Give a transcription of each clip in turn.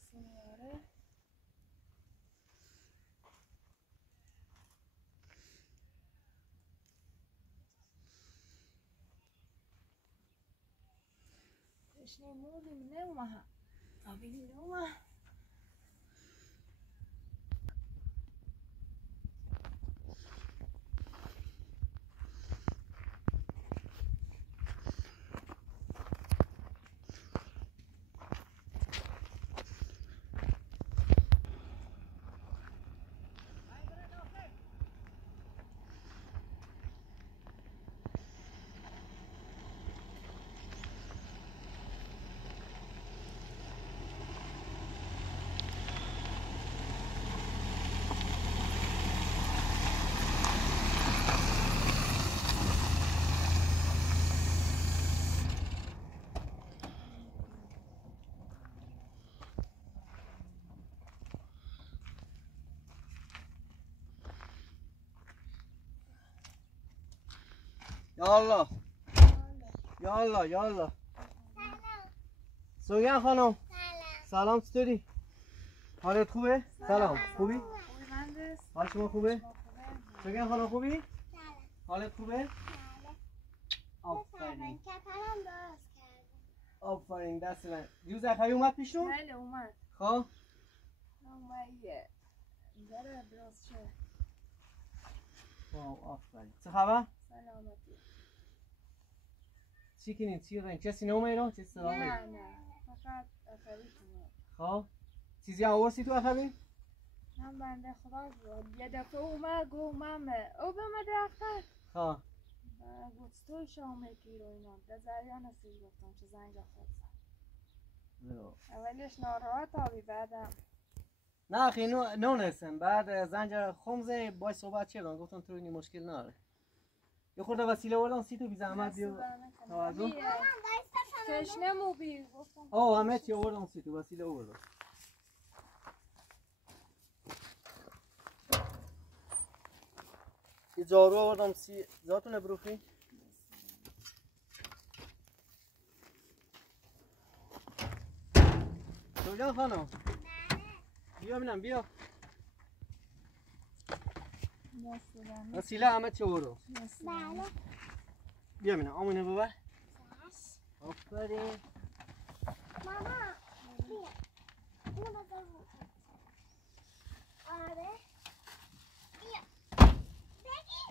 سنواره تشنه مودیم نومه آبی نومه یالا یالا یالا سوگن خانم سلام چطوری؟ حالت خوبه؟ سلام خوبی؟ حال شما خوبه؟ سوگن خانم خوبی؟ حالت خوبه؟ آفرین آفرین دست من دیروز اخوی اومد پیشون؟ بله اومد خواه؟ اومده داره درست شد آفرین چه خبر؟ سلامتی چی کنین؟ چی کنین؟ کسی نومه اینا؟ چی سلام؟ نه فقط اخوی کنم خواه؟ چیزی آورسی تو اخوی؟ هم بنده خدا بود یه دفعه اومد گو ممه او به من دختر خواه گفت تو شامه پیر و اینا در زریان هستیش گفتم چه زنگ خود اولش ناراحت آبی بعدم نه اخی نو نستم بعد زنجر خمزه باش صحبت چه گفتم تو اینی مشکل نداره یه خورده وسیله وردم سی تو بی زحمت بیا توجه تشنه مو بی گفتم همه چی وردم سی تو وسیله وردم یه جارو وردم سی ذاتونه بروفی سوگن خانم بیا بینم بیا وسیله همه چی وردم بیا بینم آمونه ببر آفرین ماما بیا اینو بذار آره بیا بگی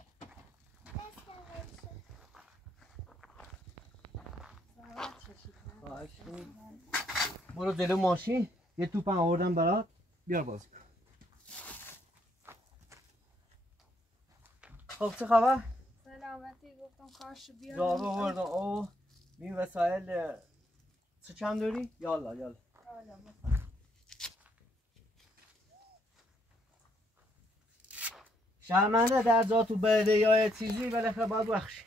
برو جلو ماشین یه توپم آوردم برات بیار بازی کن خب چه خبر؟ سلامتی گفتم کاش بیار جارو آوردم این وسایل چه چند داری؟ یالا یالا شرمنده در جا تو برده یا چیزی بالاخره باید بخشی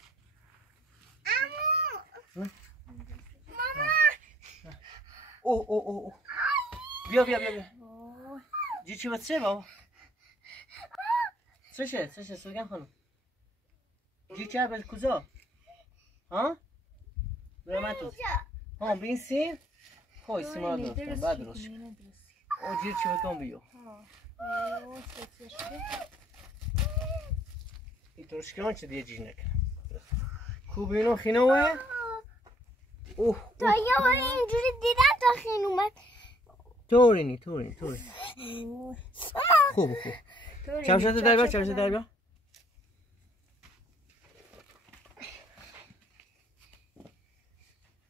اوه بیا جی چی باید چه بابا؟ چشه سوگن خانم جی چه بل کجا؟ ها؟ برای من تو به این سیم؟ خوی سیم را درست کن بعد درست کن جیر چی بکن بیو این ترشکان چه دیگه جیر نکن خوب اینو خینوه؟ تا یه بار اینجوری دیدم تا خین اومد طورینی خوب چمشت در بیا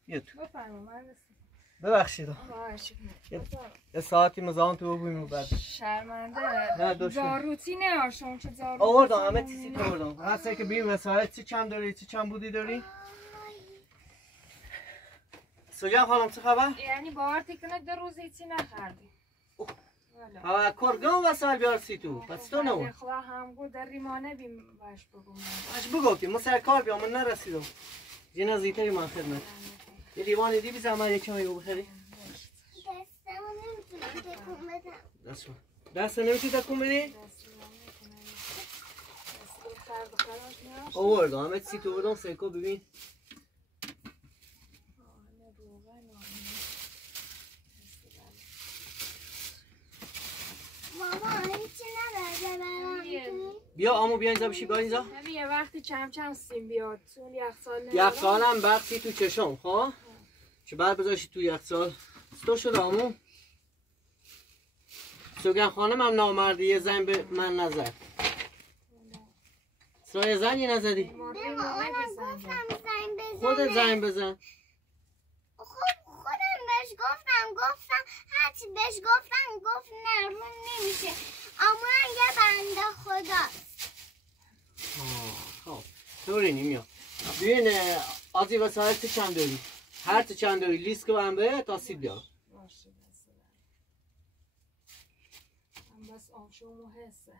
بیا تو ببخشید یه ساعتی مزاحم تو ببینیم بعد شرمنده زاروتی نه شما چه زاروتی آوردم همه چیزی تو آوردم هسته که بیم وسایل چی چند داری چی چند بودی داری سوگن خانم چه خبر؟ یعنی باور تکنه 2 روزی چی نخردی کرگان وسایل بیارسی تو پس تو نو خدا هم گو در ریمانه بیم باش بگو که ما سر کار بیام من نرسیدم جینا زیتایی من خدمت یه لیوان دی بیزم من یکم ایو بخری دست نمیتونی تکون بدی؟ آوردم همه چی تو بودم سیکو ببین بیا آمو بیا اینجا بشی بیا اینجا. همین یه وقتی چم سیم بیاد چون یخچال یخچال هم وقتی تو چشم خب چه بعد بذاشی تو یخچال تو شد آمو. سوگن خانم هم نامردی یه زنگ به من نزد. سایه زنگی نزدی؟ خودت زنگ بزن. خودم بهش گفتم هرچی بهش گفتم گفت نه رو نمیشه اما یه بنده خداست. خب طوری نمیاد. ببین آزی وسایل تو چند داری؟ هر تو چند داری لیست که من به تا سید بیارم. بس آمشو حسه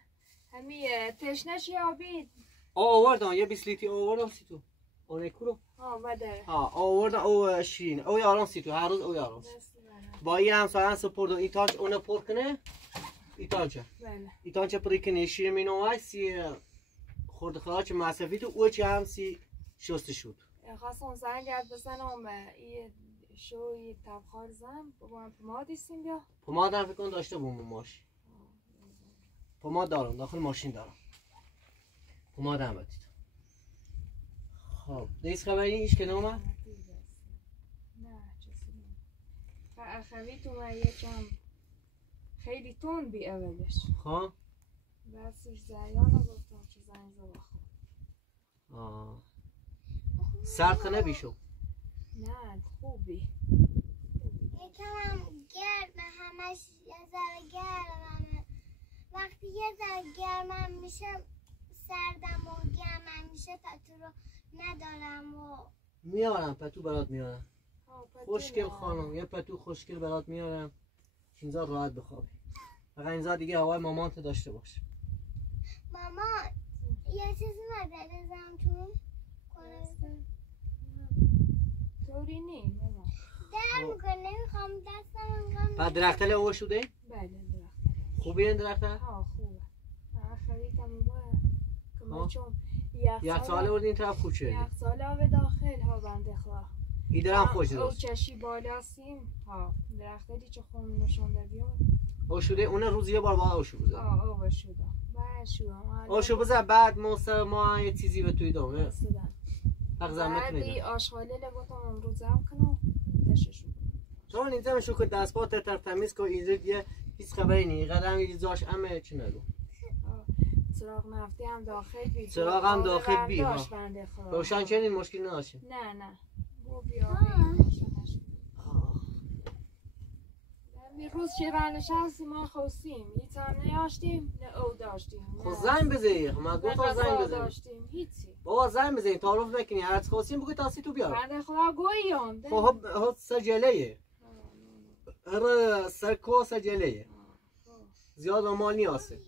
همین تشنش یابید آوردم یه 20 لیتر آوردم سی تو اونه کورو بده آوردم او شیرین او یارم سی تو هر روز او یارم با این همسایه سپرد ایتاج اونه پر کنه ایتاجه ایتاجه پری کنه شیرین مینوای سی خورده خواهد مصرفی تو او چه هم سی شسته شد خواستم زنگ بزنم این شوی تبخار زن با هم پماد ایستیم بیا پماد هم فکر داشته بوم ماش پماد دارم داخل ماشین دارم پماد هم بدید خب دیست خبری ایش که نامه؟ نه چیزی نیم اخوی تو من یکم خیلی تون بی اولش خب بسیش زیانو گفتم که زنگ زوا خب سرد خنه بیشو نه خوبی یکم هم گرمه همش یه ذره گرمه وقتی یه ذره گرمم میشه سردم و گرمم میشه پتو رو ندارم و میارم پتو برات میارم خوشگل خانم یه پتو خوشگل برات میارم اینجا راحت بخوابی فقط اینجا دیگه هوای مامانت داشته باش مامان یه چیزی بزنم تو طوری نیم در میکنه نمیخوام دستم انقام بعد درختل او شده؟ بله درختل خوبی این درختل؟ خوبه اخوی کمومه کمه چون یخچال بردی این طرف خوب شده یخچال آب داخل ها بنده خواه ایده هم خوش او چشی بالا سیم درختلی چه خون نشونده بیون او شده اون روز یه بار باید اوشو بزن او شده اوشو بزن بعد ما یه چیزی به توی دامه حق زحمت بعد میدم آشغاله لگوتم امروز هم کنم تششو تو اینجا میشو که دست پا تر تمیز که اینجا دیگه هیچ خبری نی قدم ایزاش همه چی نگو چراغ نفتی هم داخل بی چراغ هم داخل بی ها روشن چنین مشکل نداشه نه بو بیا روز شیرانش هستی ما خوستیم هیچ هم نیاشتیم نه او داشتیم خب زنگ بزنی من گفتم زنگ بزنی هیچی بابا زنگ بزنی تعارف نکنی هرچی خواستیم بگو تاسی تو بیار بنده خدا گوییم خب سجله اره سرکو سجله زیاد مال نیاسته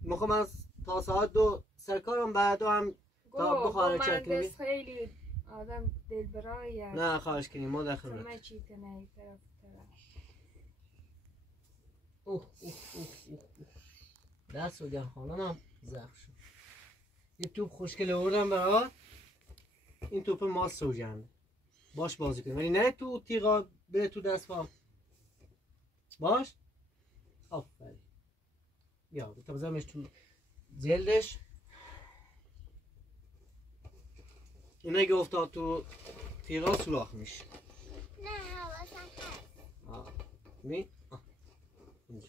میخوام من تا ساعت 2 سرکارم بعدو هم تا بخواره چک کنی خیلی آدم دلبراییه نه خواهش کنی ما داخل نت همه چی کنه طرف اوه دست و گرم خانمم زخم شد یه توپ خوشگل آوردم برات این توپ ما سوجنده باش بازی کنیم ولی نه تو تیغا بره تو دست پا باش آفرین یا تا بزنمش تو جلدش اینه که افتاد تو تیغا سوراخ میشه نه حواسم هست می؟ اینجا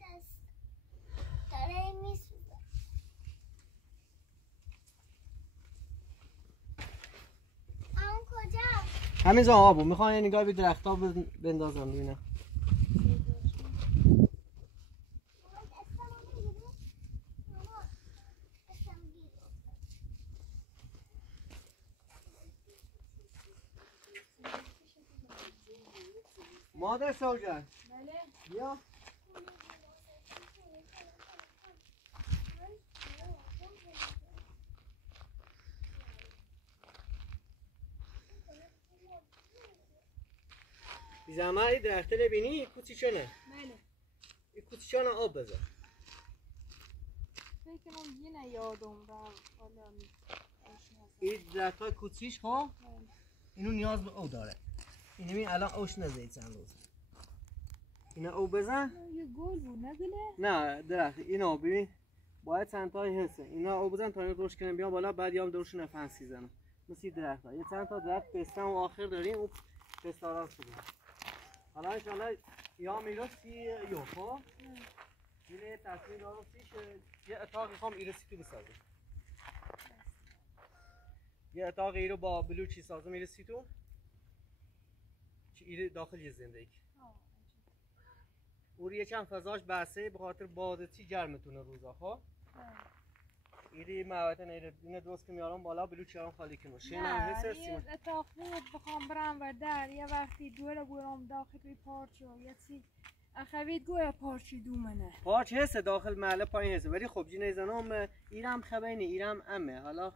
دست داره میسوزه اون کجا؟ همینجا آبو میخوام یه نگاه به درخت ها بندازم ببینم مادر سوجن بیا بیزمه ای درخته ببینی کوچی چونه؟ بله این کوچی چونه آب بذار فکر کنم یه نیادم این درخت های کوچیش ها اینو نیاز به او داره اینو الان اوش نزدید چند روز اینا او بزن. یه گل بود نگله؟ نه درخت اینا ببین باید چند تایی حسه اینا او بزن تا اینا روش کنن بیان بالا بعد یام دورشون نفنسی زنم مثل درخت ها یه چند تا درخت پستم و آخر داریم اون پستاران شده حالا انشالله یا میرسی یا خب یه تصمیم دارم سیش یه اتاق میخوام ایرسی تو بسازم یه اتاق ایرو با بلوچی سازم ایرسی تو ایره داخل یه زندگی او یه چند فضاش بسته به خاطر بادتی گرمتونه روزا خب ایری موعدن ایره دوست که میارم بالا بلوچی هم خالی کنم نه یه اتاق بود بخوام برم و در یه وقتی دوره گویم داخل توی پارچو یه چی اخوید گویا پارچی دومنه پارچ هسته داخل محله پایین هسته ولی خب جی نیزنم ایرم خبینی ایرم امه حالا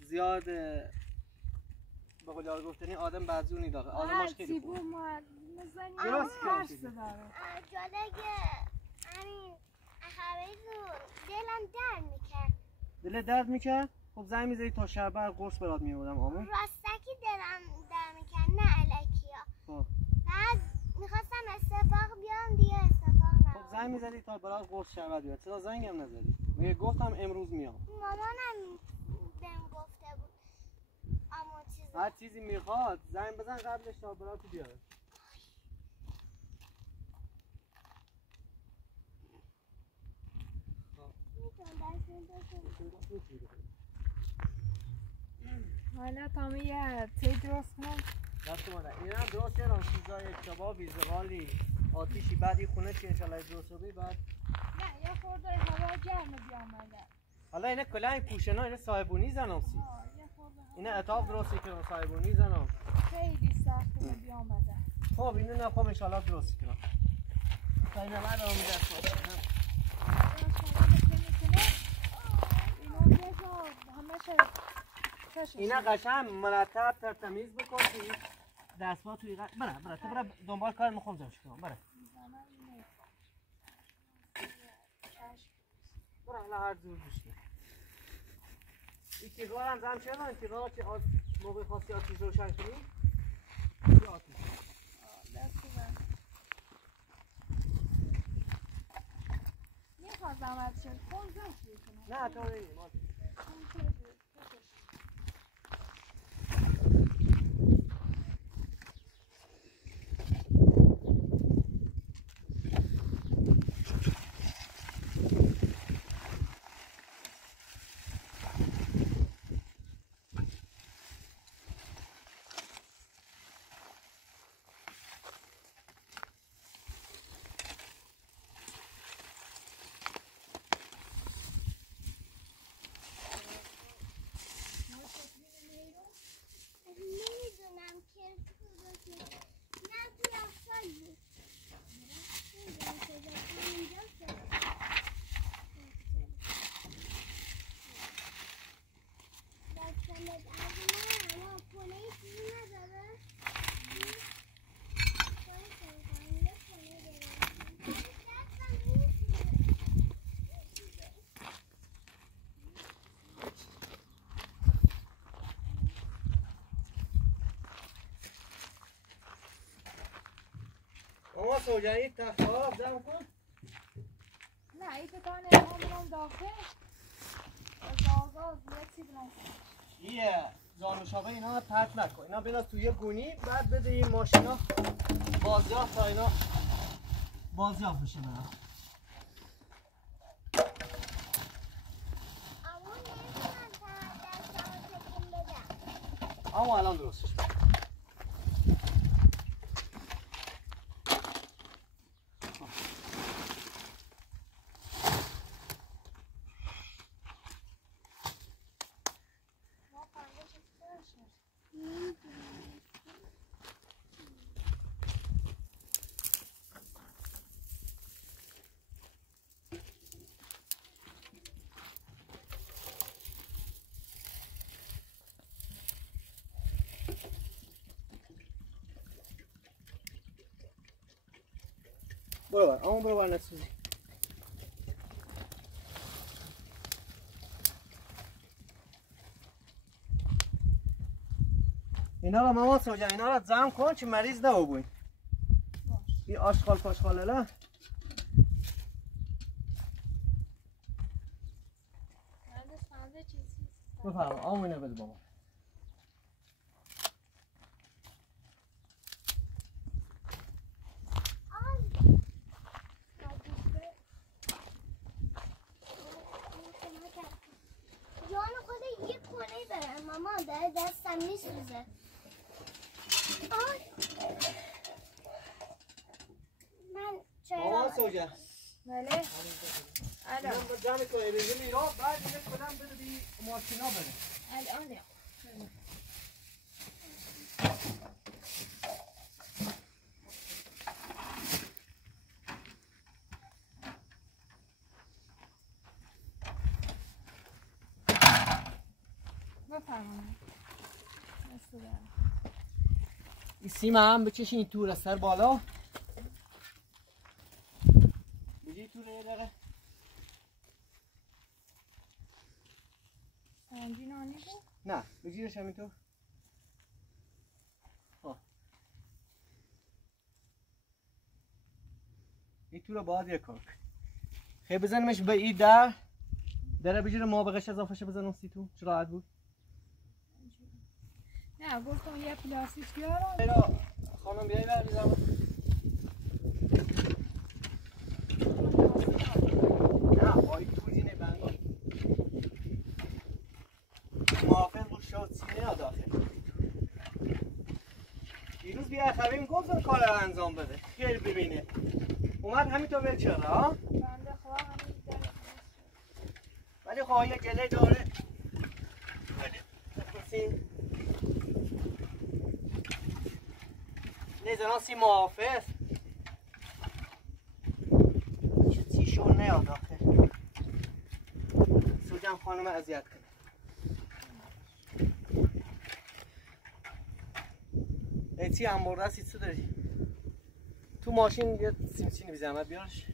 زیاد به قول گفتنی آدم بعضونی داره آدماش خیلی خوب مزنی درست داره جالگه همین اخوید دلم درد میکرد دل درد میکرد؟ خب زنگ میزدی تا شب قرص برات میبودم آمون راستکی دلم درد میکرد نه الکیا خب بعد میخواستم استفاق بیام دیگه استفاق نبود خب زنگ میزدی تا برات قرص شب بیاد چرا زنگم نزدی؟ میگه گفتم امروز میام مامانم بهم گفته بود اما هر چیزی میخواد زنگ بزن قبلش تا برات بیاره حالا تا یه تی درست کنم دست مادر این هم درست کردم چیزای کبابی زغالی آتیشی بعدی خونه چی انشالله درست رو بعد نه یه خورده هوا گرم بیامده حالا اینه کلاه پوشنا اینه صاحبونی زنم سی اینه اتاق درستی کنم صاحبونی زنم خیلی سخته بیامده خب اینو نخوام انشالله درست کنم تا اینه من رو میدست کنم اینا قشنگ مرتب تمیز بکن که دستمال توی بره تو بره دنبال کار میخوام جمعش کنم بره حالا هر جور بشید این تیغار هم زم شد این تیغار که موقع خواستی آتیش روشن کنی یا آتیش میخواد زمت شد خون زشت کنم نه تو نیم نمیدونم که نه توی افسال بود اما سوجایی تخار زم کن نه این بتانه همون داخل از آغاز یه چی بلند یه زانوشابه اینا پرت نکن اینا بیناز توی گونی بعد بده این ماشینا بازیافت تا اینا بازیافت بشه برم اما الان درستش برو بر نسوزی اینا رو ماما سوجا اینا رو زم کن چه مریض نبوین این آشغال پاشغاله لا بفرما آمونه بده بابا جان خود یک کنه برم مامان داره دستم میسوزه من مامان سوجا بله الان من جمع کنه بگیم ایران بعد اینه کنم بده بی ماشینا بده الان بفرمایید این سیم هم بکشین این تور از سر بالا بجی تور یه دقیقه سنجی نانی بود؟ نه بجیرش همینطور این تور رو باید یک کار خیلی بزنمش به این دره بجیر ما بقیش اضافه شه بزنم سی تو چه راحت بود نه گفتم یه پلاستیک بیارم اینا خانم بیایی بردیزم نه باید توزینه بنگا محافظ بود شد سینه ها داخل دیروز بیا خبیم گفتم کار رو انجام بده خیلی ببینه اومد همینطور به چرا ها بنده خواه همین داره ولی خواهی گله داره بپرسیم نزران سی محافظ چه تیشون نیاد آخه سوجم خانم اذیت کنه ایتی هم برده است چی داری؟ تو ماشین یه سیمچینی بی زحمت بیارش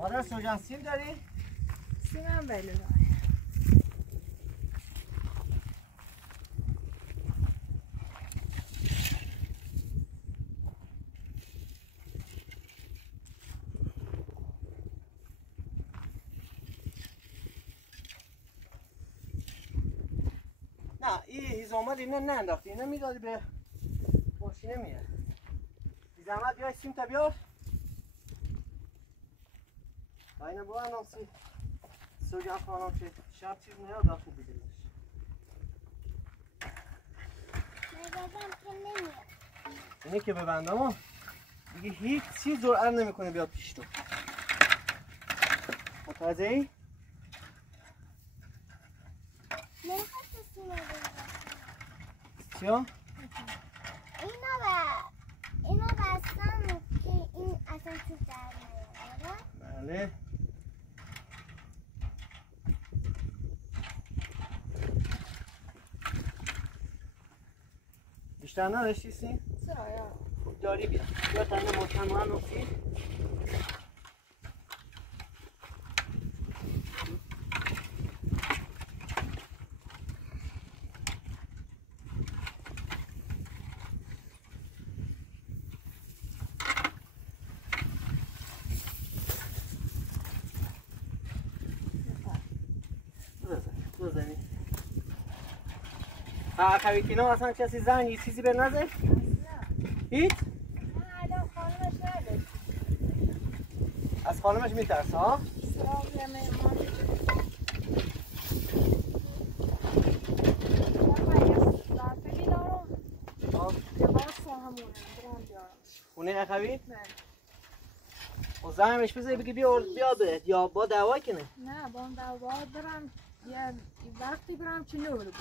مادر سوجان سیم داری؟ سیم هم بله داره نه این هیزامت اینه نه انداختی اینه میدادی به ماشینه میاد بی زحمت بیای سیم تا بیار با اینه ببرنم سی سوجان خانم که شب چیز نیاد داخل بگیریش نگردم که نمیاد اینه که ببندم ها دیگه هیچ چیز جرأت نمیکنه بیاد پیش تو متوجه ای؟ نمیخواد سیم بگیرم چیا؟ اینو بستم که این اصلا تو در نیاره بله بیشتر نداشتی سیم؟ چرا داری بیا بیا تنه مطمئن نفتی دست بزنی اخویتینا اصلا کسی زنگ یه چیزی به نزد؟ هیچ؟ نه الان خانمش نداشت از خانمش میترسه ها؟ سراغ یه مهمان ظرفی دارم لباس همونه برم بیارم خونه اخویت؟ بله و زنگ بهش بزنی بگی بیا بهت یا با دعوا کنه؟ نه با اون دعوا برم یه وقتی برم که نور بود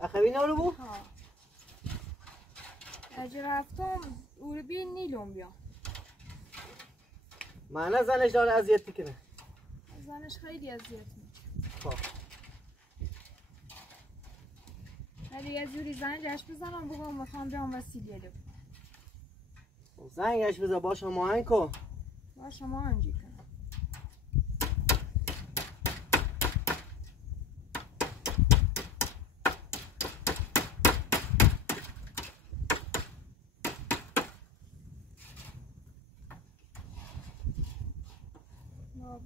اخوی نارو بود؟ ها اگه رفتم اوربی نیلم بیام معنی زنش داره اذیت کنه زنش خیلی اذیت میکنه خب ولی یه جوری زنگش بزنم بگم میخوام بیام وسیله لب زنگش بزن باش هماهنگ کن با شما انجی کنم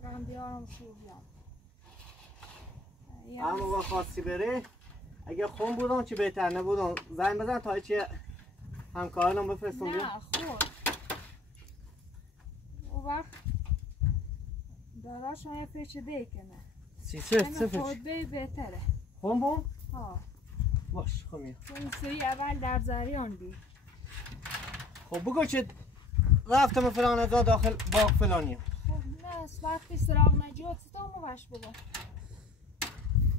برم بیارم شو بیام اما با خواستی بره اگه خون بودم چی بهتر نبودم زنگ بزن تا چی همکارانم بفرستم نه بیا خود اون وقت داداشم یه پیچیده کنه چه خود بی بهتره خون بود؟ ها باش خب میام چون سری اول در جریان بی خب بگو چه رفتم فلان ازا داخل باغ فلانی خب نه وقتی سراغ نجات ستامو بش بگو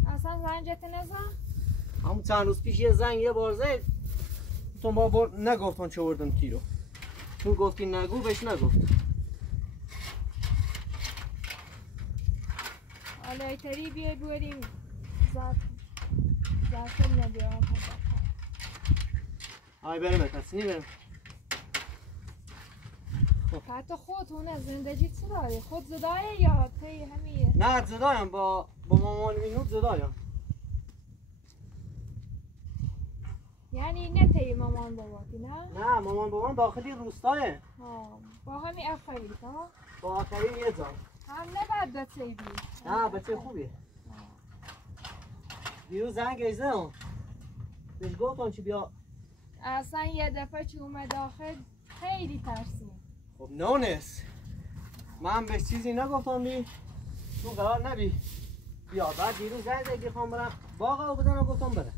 اصلا زنجت نزن همون چند روز پیش یه زنگ یه بار زد تو با نگفتن چه بردم تیرو تو گفتی نگو بهش نگفت حالا ایتری بیای بریم زرفه نگیرم های برم تصنی برم حتی خودتونه زندگی چی داری؟ خود زدایه یا تی همیه؟ نه زدایم با مامان اینو زدایم یعنی نه تی مامان باباتی نه؟ نه مامان بابام داخلی روستایه با همی اخیری ها؟ با آخری یه جا هم نباید دا تی بی نه بچه خوبیه دیروز زنگ ایزم بهش گفتم چی بیا اصلا یه دفعه چی اومد داخل خیلی ترسیم خب نونس من بهش چیزی نگفتم بی تو قرار نبی بیا بعد دیروز زنگ زدی خوام برم باغ او بزنم گفتم بره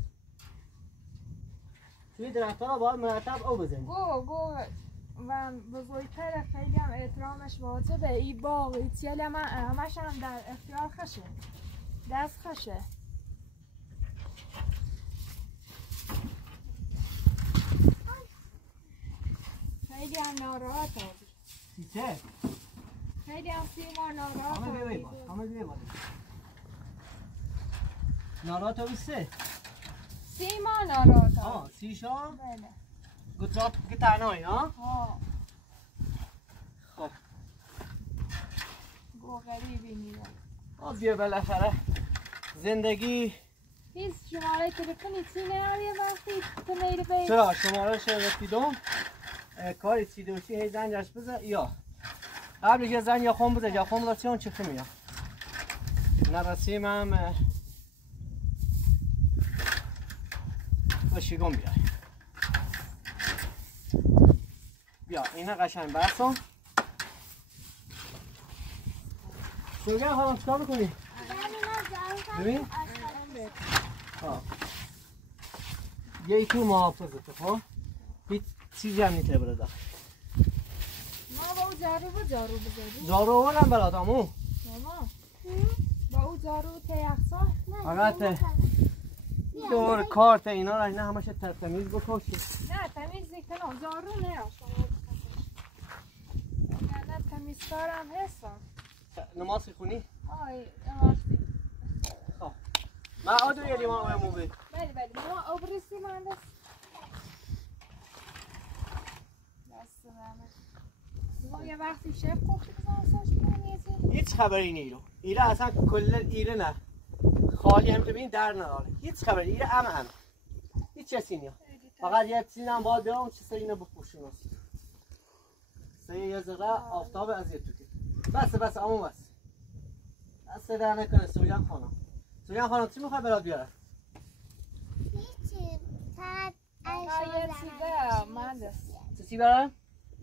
توی درخت‌ها باید مرتب او بزنی گو و بزرگتر خیلی هم احترامش واجبه ای باغ ای تیل من همش هم در اختیار خشه دست خشه خیلی هم ناراحت هستی چه؟ خیلی هم سیما ناراحت هستی همه بیه باید ناراحت هستی سه؟ سیما ناراحت آه سیشا؟ بله گترات گترنایی ها؟ خب گو غریبی میرم بیا بالاخره زندگی هیچ شماره تلفنی چی نهاری وقتی تو میری بید چرا شماره رسیدم کاری چی دوشی هی زنجش بزن یا قبل یه زن یا خون بزن یا خون رسیون چه میاد نرسیم هم بشیگم بیای بیا اینه قشنگ برسون سوگه خانم چکار میکنی؟ ببین یه تو محافظته خب هیچ چیزی هم نیته بره داخل ما با او جارو بزارو جارو آوردم برات امو ماما با او جارو تیخسا فقط دور کارت اینا را اینا همش تمیز بکشی نه تمیز کنم جارو نه نه تمیزکارم هستم نماز خونی؟ آی وقتی خب ما آدو یه لیمان اوه موبی بله ماما او برسی من دست ما یه وقتی شف خوبی بزنم ساش کنم هیچ خبری نیرو ایره اصلا کل ایره نه خالی هم که بین در نداره هیچ خبری ایره هم هیچ کسی نیست فقط یه چیزی هم باید بیام چه سری اینو بپوشون است سری یه ذره آفتاب اذیت تو که بس عمو بس دست در نکنه سوجان خانم سویان خانم چی میخوای برات بیارم؟ هیچی فقط یه چیزه مهندس چی برام؟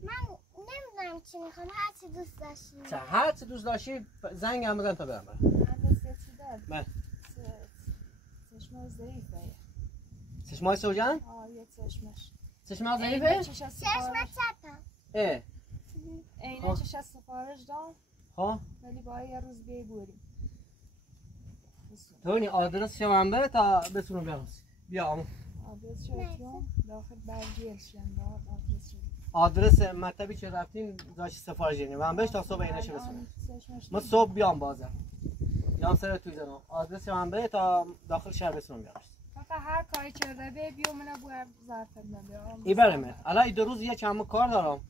من نمیدونم چی میخوام هر چی دوست داشتی چه هر چی دوست داشتی زنگ هم بزن تا برم مهندس یه چیزه بله چشمه ضعیفه چشمای سوجان؟ یه چشمش چشمای ضعیفه؟ چشم چپم اه عینه چش از سفارش دام ها ولی باید یه روز بیای بریم تونی آدرس شما بره تا بتونم بیام بیا آمو آدرس شدتون داخل برگیلش آدرس شد آدرس مکتبی که رفتین داشت سفارش دینی من بهش تا صبح اینش رسونم ما صبح بیام بازم بیام سر توی زنم آدرس من بره تا داخل شهر بتونم بیام فقط هر کاری کرده بیو منو باید ظرفت نبیارم ای برمه الان این 2 روز یه چند کار دارم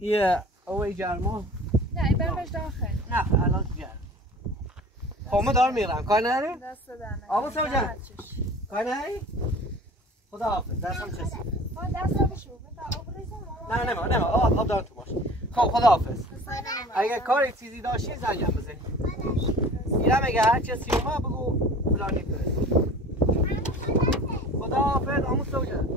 یه اوی جرما نه این برمش داخل نه الان گرم خب دار میرم کار نداری؟ دست دارم آقا سوجان کار نداری؟ خدا حافظ دستم چسی دست بشو نه آب دار تو باش خب خدا حافظ اگه کاری چیزی داشتی زنگم بزنی میرم اگه هر چیزی اومد بگو فلانی فرست خدا حافظ آمو سوجان